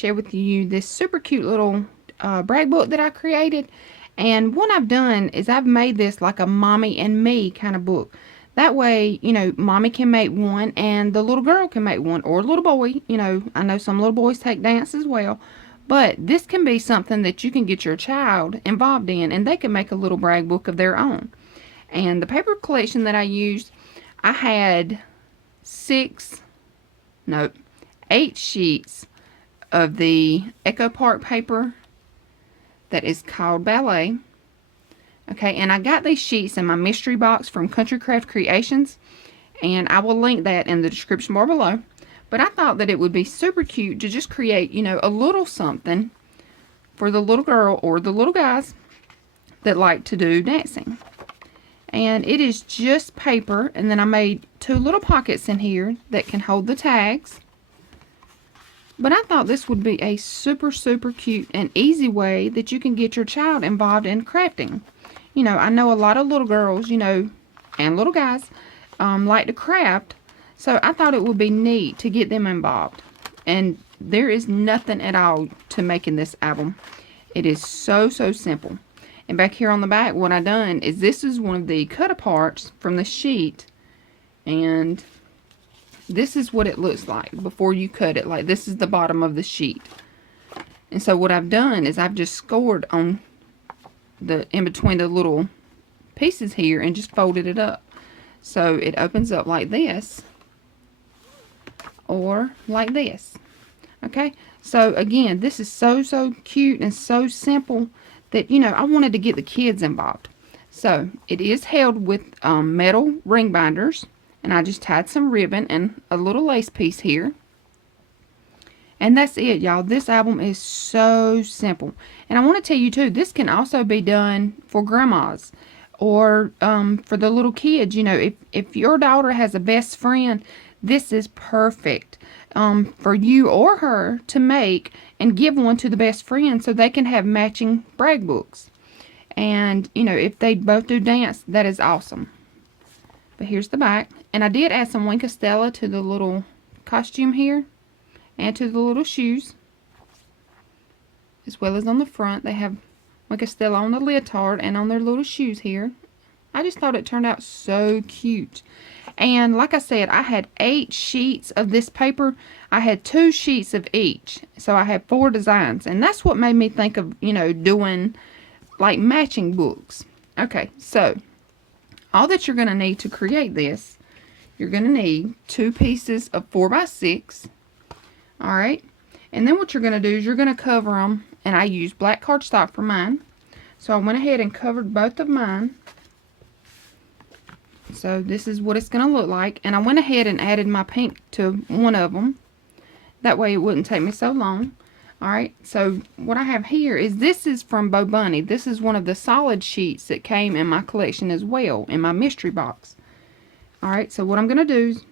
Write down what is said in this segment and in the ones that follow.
share with you this super cute little brag book that I created. And what I've done is I've made this like a mommy and me kind of book. That way, you know, mommy can make one and the little girl can make one, or little boy. You know, I know some little boys take dance as well. But this can be something that you can get your child involved in, and they can make a little brag book of their own. And the paper collection that I used, I had 8 sheets of the Echo Park paper that is called Ballet. Okay, and I got these sheets in my mystery box from Country Craft Creations, and I will link that in the description bar below. But I thought that it would be super cute to just create, you know, a little something for the little girl or the little guys that like to do dancing. And it is just paper, and then I made 2 little pockets in here that can hold the tags. But I thought this would be a super cute and easy way that you can get your child involved in crafting. You know, I know a lot of little girls, you know, and little guys like to craft. So I thought it would be neat to get them involved. And there is nothing at all to making this album. It is so simple. And back here on the back, what I done is this is one of the cut aparts from the sheet. And this is what it looks like before you cut it. Like, this is the bottom of the sheet. And so what I've done is I've just scored on the in between the little pieces here and just folded it up. So it opens up like this, or like this. Okay, so again, this is so cute and so simple that, you know, I wanted to get the kids involved. So it is held with metal ring binders, and I just tied some ribbon and a little lace piece here. And that's it, y'all. This album is so simple. And I want to tell you too, this can also be done for grandmas or for the little kids. You know, if your daughter has a best friend, this is perfect for you or her to make and give one to the best friend so they can have matching brag books. And, you know, if they both do dance, that is awesome. But here's the back. And I did add some Wink of Stella to the little costume here and to the little shoes, as well as on the front. They have Wink of Stella on the leotard and on their little shoes here. I just thought it turned out so cute. And like I said, I had 8 sheets of this paper. I had 2 sheets of each. So I had 4 designs. And that's what made me think of, you know, doing like matching books. Okay, so all that you're going to need to create this, you're going to need 2 pieces of 4x6. Alright, and then what you're going to do is you're going to cover them. And I used black cardstock for mine. So I went ahead and covered both of mine. So this is what it's going to look like. And I went ahead and added my pink to one of them. That way it wouldn't take me so long. Alright, so what I have here is, this is from Bo Bunny. This is one of the solid sheets that came in my collection as well, in my mystery box. Alright, so what I'm going to do is,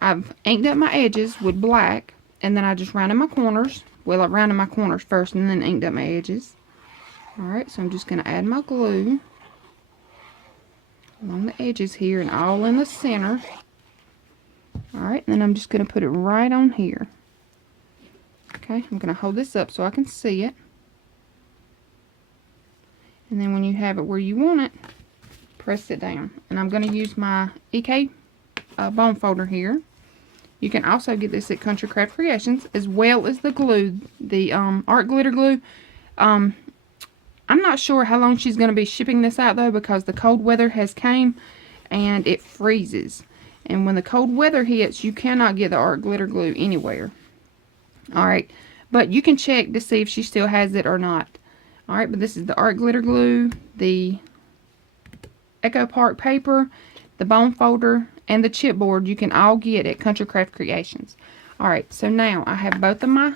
I've inked up my edges with black. And then I just rounded my corners. Well, I rounded my corners first and then inked up my edges. Alright, so I'm just going to add my glue along the edges here and all in the center. Alright, and then I'm just going to put it right on here. Okay, I'm going to hold this up so I can see it. And then when you have it where you want it, press it down. And I'm going to use my EK bone folder here. You can also get this at Country Craft Creations, as well as the glue, the art glitter glue. I'm not sure how long she's going to be shipping this out though, because the cold weather has came and it freezes. And when the cold weather hits, you cannot get the art glitter glue anywhere. Alright, but you can check to see if she still has it or not. Alright, but this is the art glitter glue, the Echo Park paper, the bone folder, and the chipboard. You can all get at Country Craft Creations. Alright, so now I have both of my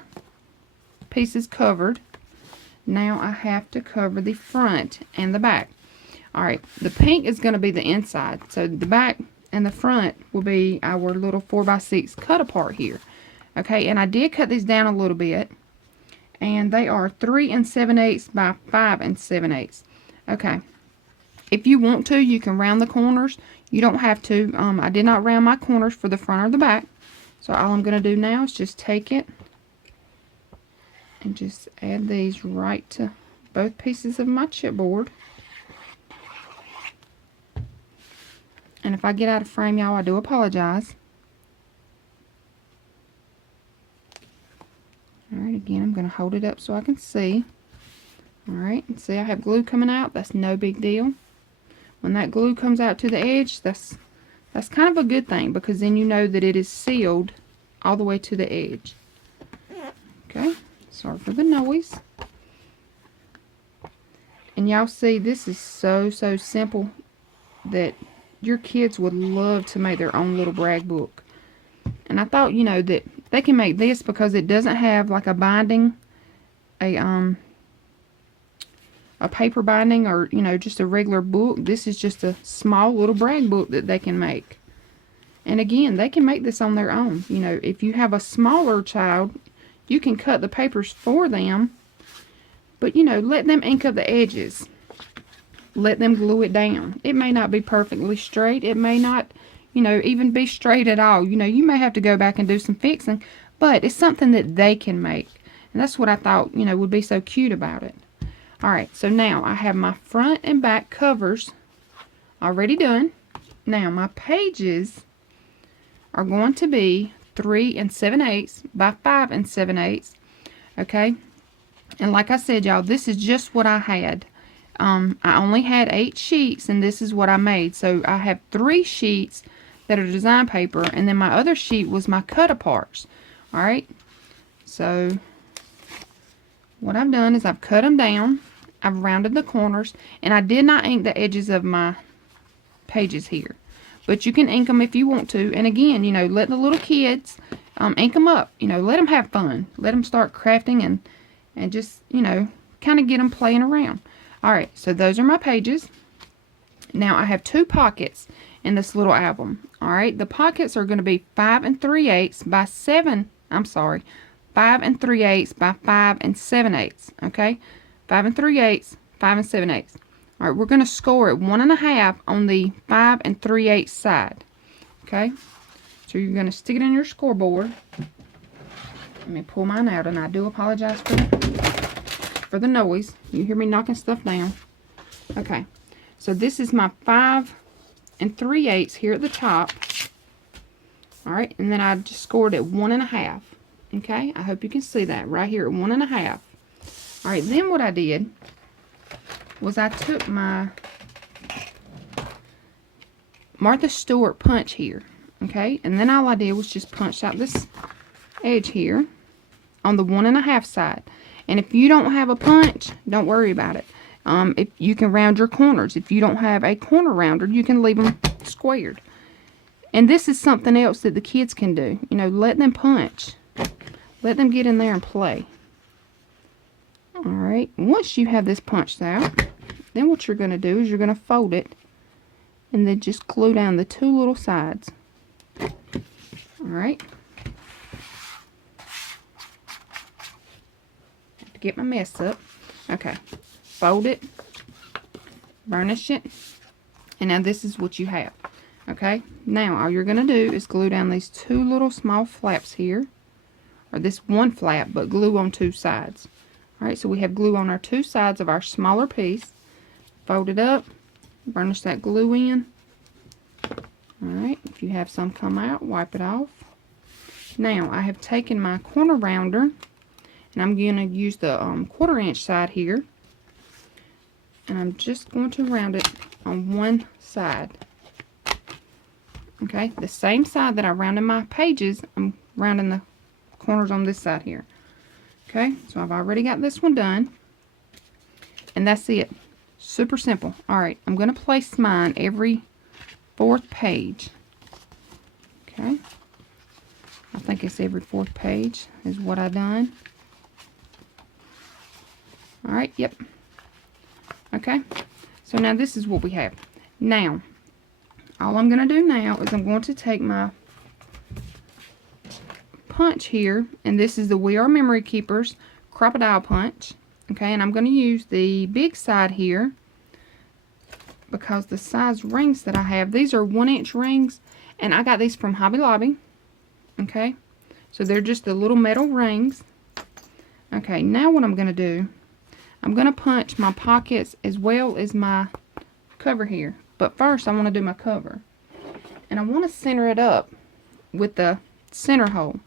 pieces covered. Now I have to cover the front and the back. Alright, the pink is going to be the inside. So the back and the front will be our little 4x6 cut apart here. Okay, and I did cut these down a little bit. And they are 3 7/8 by 5 7/8. Okay. If you want to, you can round the corners. You don't have to. I did not round my corners for the front or the back. So all I'm going to do now is just take it And just add these right to both pieces of my chipboard. And if I get out of frame, y'all, I do apologize. Alright, again, I'm going to hold it up so I can see. Alright, see I have glue coming out. That's no big deal. When that glue comes out to the edge, that's kind of a good thing, because then you know that it is sealed all the way to the edge. Okay, sorry for the noise. And y'all see, this is so simple that your kids would love to make their own little brag book. And I thought, you know, that they can make this because it doesn't have like a binding, a paper binding, or, you know, just a regular book. This is just a small little brag book that they can make. And again, they can make this on their own. You know, if you have a smaller child, you can cut the papers for them. But, you know, let them ink up the edges. Let them glue it down. It may not be perfectly straight. It may not, you know, even be straight at all. You know, you may have to go back and do some fixing. But it's something that they can make. And that's what I thought, you know, would be so cute about it. Alright, so now I have my front and back covers already done. Now my pages are going to be 3 7/8 by 5 7/8. Okay, and like I said, y'all, this is just what I had. I only had 8 sheets, and this is what I made. So I have 3 sheets that are design paper, and then my other sheet was my cut aparts. Alright, so what I've done is I've cut them down, I've rounded the corners, and I did not ink the edges of my pages here. But you can ink them if you want to. And again, you know, let the little kids ink them up. You know, let them have fun. Let them start crafting and just, you know, kind of get them playing around. Alright, so those are my pages. Now I have 2 pockets in this little album. Alright, the pockets are going to be 5 3/8 by 7, 5 3/8 by 5 7/8. Okay, 5 3/8, 5 7/8. All right, we're going to score it 1.5 on the 5 3/8 side. Okay, so you're going to stick it in your scoreboard. Let me pull mine out, and I do apologize for the noise. You hear me knocking stuff down. Okay, so this is my 5 3/8 here at the top. All right, and then I just scored it 1.5. Okay, I hope you can see that right here at 1.5. All right, then what I did was I took my Martha Stewart punch here. Okay, and then all I did was just punch out this edge here on the 1.5 side. And if you don't have a punch, don't worry about it. If you can round your corners. If you don't have a corner rounder, you can leave them squared. And this is something else that the kids can do. You know, let them punch. Let them get in there and play. Alright, once you have this punched out, then what you're going to do is you're going to fold it and then just glue down the 2 little sides. Alright. Have to get my mess up. Okay. Fold it. Burnish it. And now this is what you have. Okay. Now all you're going to do is glue down these 2 little small flaps here. Or this one flap, but glue on 2 sides. Alright, so we have glue on our 2 sides of our smaller piece. Fold it up. Burnish that glue in. Alright, if you have some come out, wipe it off. Now, I have taken my corner rounder, and I'm going to use the 1/4 inch side here. And I'm just going to round it on one side. Okay, the same side that I rounded my pages, I'm rounding the corners on this side here. Okay, so I've already got this one done. And that's it. Super simple. Alright, I'm going to place mine every 4th page. Okay. I think it's every 4th page is what I done. Alright, yep. Okay, so now this is what we have. Now, all I'm going to do now is I'm going to take my punch here, and this is the We Are Memory Keepers Crocodile Punch. Okay, and I'm going to use the big side here because the size rings that I have, these are 1-inch rings, and I got these from Hobby Lobby. Okay, so they're just the little metal rings. Okay, now what I'm going to do, I'm going to punch my pockets as well as my cover here. But first I want to do my cover. And I want to center it up with the center hole,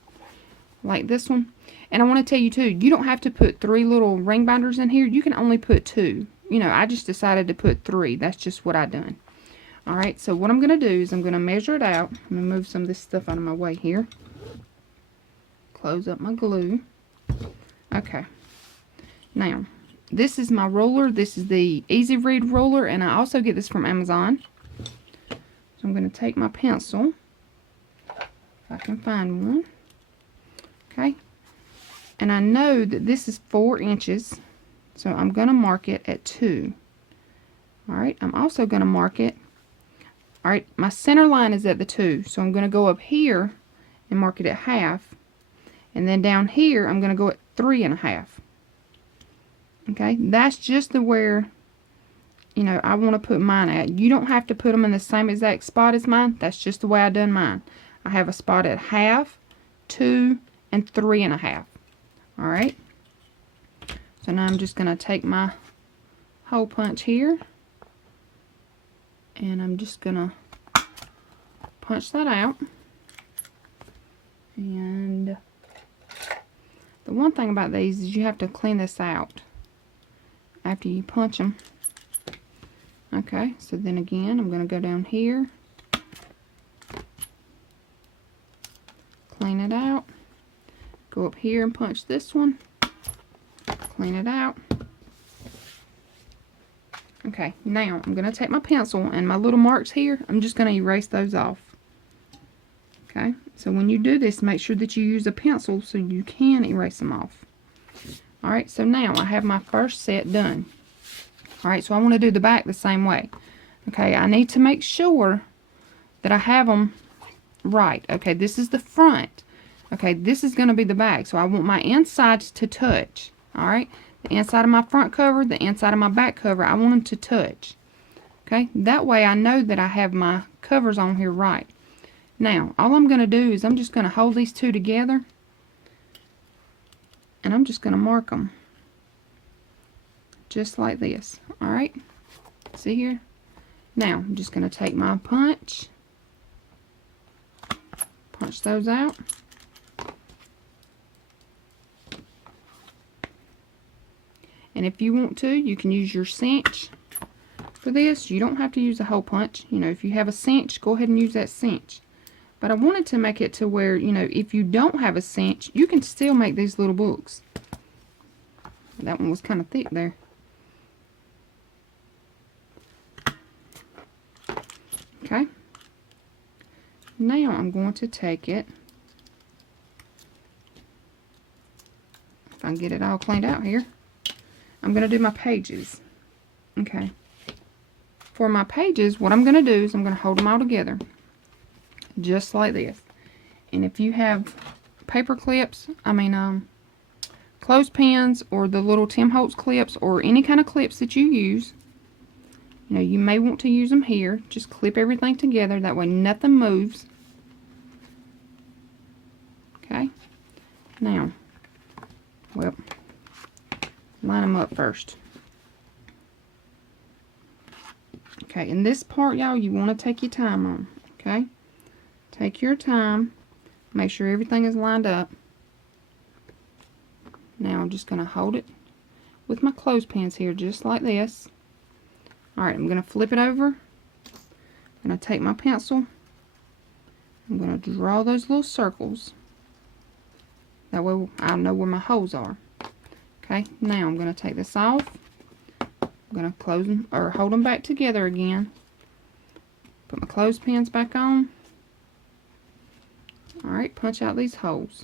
like this one. And I want to tell you too, you don't have to put 3 little ring binders in here. You can only put 2. You know, I just decided to put 3. That's just what I done. Alright, so what I'm going to do is I'm going to measure it out. I'm going to move some of this stuff out of my way here. Close up my glue. Okay. Now, this is my ruler. This is the Easy Read ruler, and I also get this from Amazon. So I'm going to take my pencil, if I can find one. Okay. And I know that this is 4 inches, so I'm going to mark it at 2. Alright, I'm also going to mark it. Alright, my center line is at the 2, so I'm going to go up here and mark it at half. And then down here, I'm going to go at 3.5. Okay, that's just the where, you know, I want to put mine at. You don't have to put them in the same exact spot as mine. That's just the way I done mine. I have a spot at half, 2, and 3.5. Alright. So now I'm just going to take my hole punch here. And I'm just going to punch that out. And the one thing about these is you have to clean this out after you punch them. Okay, so then again, I'm going to go down here, clean it out, go up here and punch this one, clean it out. Okay, now I'm going to take my pencil and my little marks here, I'm just going to erase those off. Okay, so when you do this, make sure that you use a pencil so you can erase them off. Alright, so now I have my first set done. Alright, so I want to do the back the same way. Okay, I need to make sure that I have them right. Okay, this is the front. Okay, this is going to be the back. So I want my insides to touch. Alright, the inside of my front cover, the inside of my back cover, I want them to touch. Okay, that way I know that I have my covers on here right. Now, all I'm going to do is I'm just going to hold these two together. And I'm just going to mark them. Just like this. Alright. See here? Now, I'm just going to take my punch. Punch those out. And if you want to, you can use your cinch for this. You don't have to use a hole punch. You know, if you have a cinch, go ahead and use that cinch. But I wanted to make it to where, you know, if you don't have a cinch, you can still make these little books. That one was kind of thick there. Okay. Now I'm going to take it. If I can get it all cleaned out here. I'm going to do my pages. Okay. For my pages, what I'm going to do is I'm going to hold them all together. Just like this. And if you have paper clips, clothespins, or the little Tim Holtz clips, or any kind of clips that you use, you know, you may want to use them here. Just clip everything together, that way nothing moves. Okay. Now, well, line them up first. Okay, in this part, y'all, you want to take your time on. Okay. Take your time, make sure everything is lined up. Now I'm just going to hold it with my clothespins here, just like this. Alright, I'm going to flip it over. I'm going to take my pencil. I'm going to draw those little circles. That way I'll know where my holes are. Okay, now I'm going to take this off. I'm going to close them, or hold them back together again. Put my clothespins back on. Alright, punch out these holes.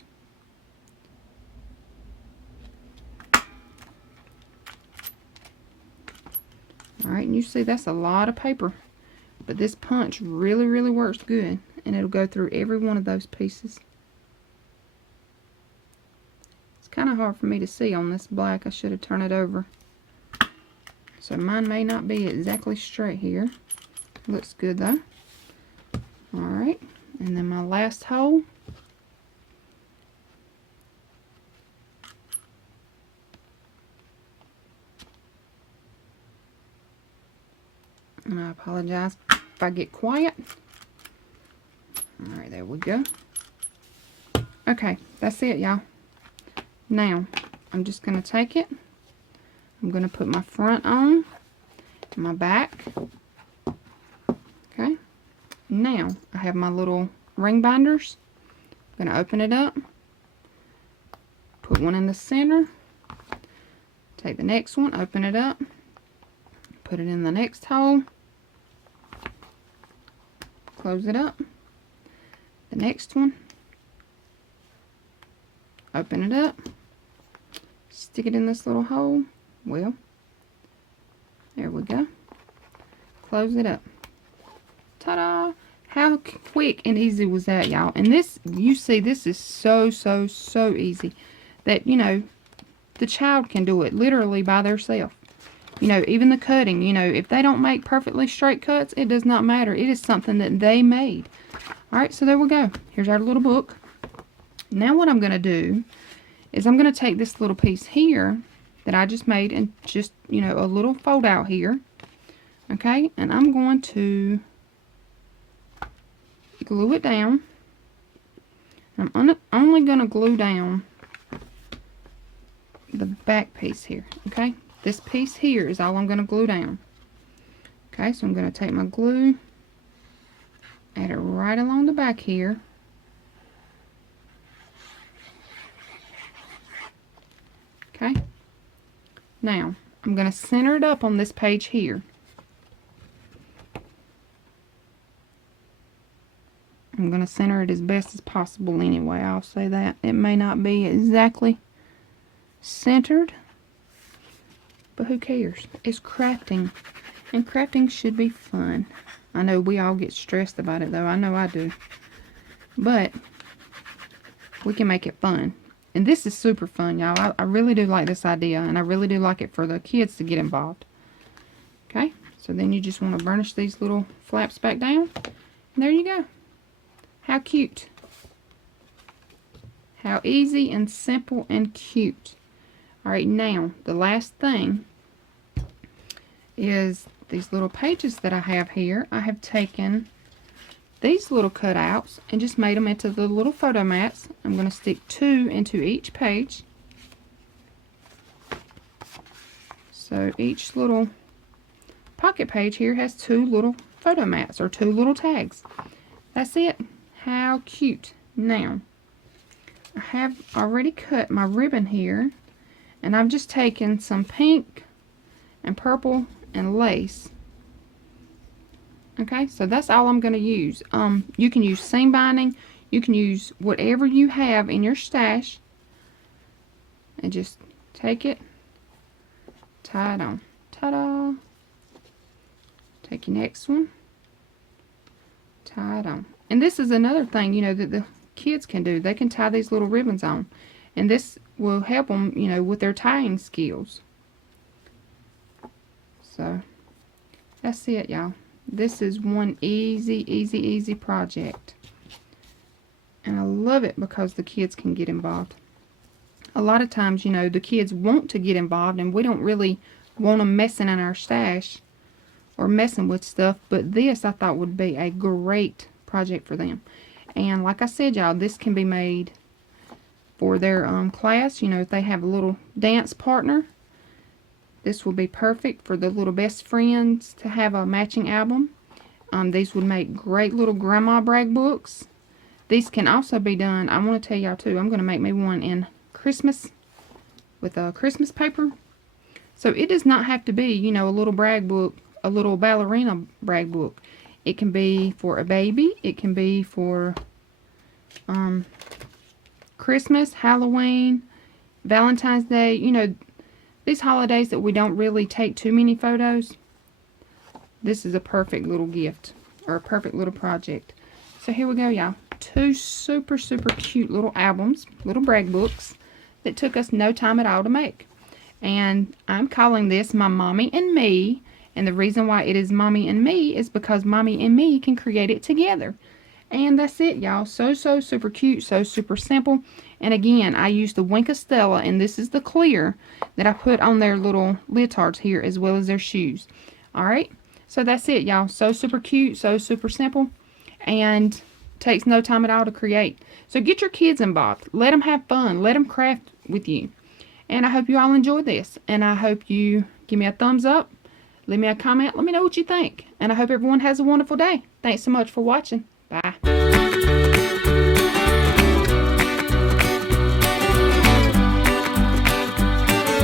Alright, and you see that's a lot of paper. But this punch really, really works good. And it'll go through every one of those pieces. It's kind of hard for me to see on this black. I should have turned it over. So mine may not be exactly straight here. Looks good though. Alright. And then my last hole. And I apologize if I get quiet. Alright, there we go. Okay, that's it, y'all. Now, I'm just going to take it. I'm going to put my front on, my back. Okay. Now, I have my little ring binders. I'm going to open it up. Put one in the center. Take the next one, open it up. Put it in the next hole. Close it up. The next one. Open it up. Stick it in this little hole. Well, there we go. Close it up. Ta-da! How quick and easy was that, y'all? And this, you see, this is so easy that, you know, the child can do it literally by themselves. You know, even the cutting, you know, if they don't make perfectly straight cuts, it does not matter. It is something that they made. Alright, so there we go. Here's our little book. Now what I'm going to do is I'm going to take this little piece here that I just made and just, you know, a little fold out here. Okay, and I'm going to glue it down. I'm only going to glue down the back piece here. Okay, this piece here is all I'm going to glue down. Okay, so I'm going to take my glue, add it right along the back here. Okay, now I'm going to center it up on this page here. I'm going to center it as best as possible anyway. I'll say that. It may not be exactly centered, but who cares? It's crafting, and crafting should be fun. I know we all get stressed about it though. I know I do. But we can make it fun. And this is super fun, y'all. I really do like this idea, and I really do like it for the kids to get involved. Okay, so then you just want to burnish these little flaps back down. And there you go. How cute. How easy and simple and cute. Alright, now, the last thing is these little pages that I have here. I have taken these little cutouts and just made them into the little photo mats. I'm going to stick 2 into each page. So each little pocket page here has 2 little photo mats or 2 little tags. That's it. How cute. Now, I have already cut my ribbon here, and I've just taken some pink and purple and lace. Okay, so that's all I'm going to use. You can use seam binding. You can use whatever you have in your stash. And just take it, tie it on. Ta-da! Take your next one, tie it on. And this is another thing, you know, that the kids can do. They can tie these little ribbons on. And this will help them, you know, with their tying skills. So, that's it, y'all. This is one easy project. And I love it because the kids can get involved. A lot of times, you know, the kids want to get involved and we don't really want them messing in our stash or messing with stuff. But this I thought would be a great project for them. And like I said, y'all, this can be made for their class. You know, if they have a little dance partner, this will be perfect for the little best friends to have a matching album. These would make great little grandma brag books. These can also be done, I want to tell y'all too, I'm going to make me one in Christmas with a Christmas paper. So it does not have to be, you know, a little brag book, a little ballerina brag book. It can be for a baby. It can be for Christmas, Halloween, Valentine's Day, you know, these holidays that we don't really take too many photos. This is a perfect little gift or a perfect little project. So here we go, y'all. 2 super cute little albums, little brag books that took us no time at all to make. And I'm calling this my Mommy and Me. And the reason why it is Mommy and Me is because Mommy and Me can create it together. And that's it, y'all. So super cute, so super simple. And again, I used the Wink of Stella, and this is the clear that I put on their little leotards here as well as their shoes. Alright, So that's it, y'all. So super cute, so super simple, and takes no time at all to create. So get your kids involved. Let them have fun. Let them craft with you. And I hope you all enjoyed this. And I hope you give me a thumbs up. Leave me a comment. Let me know what you think. And I hope everyone has a wonderful day. Thanks so much for watching. Bye.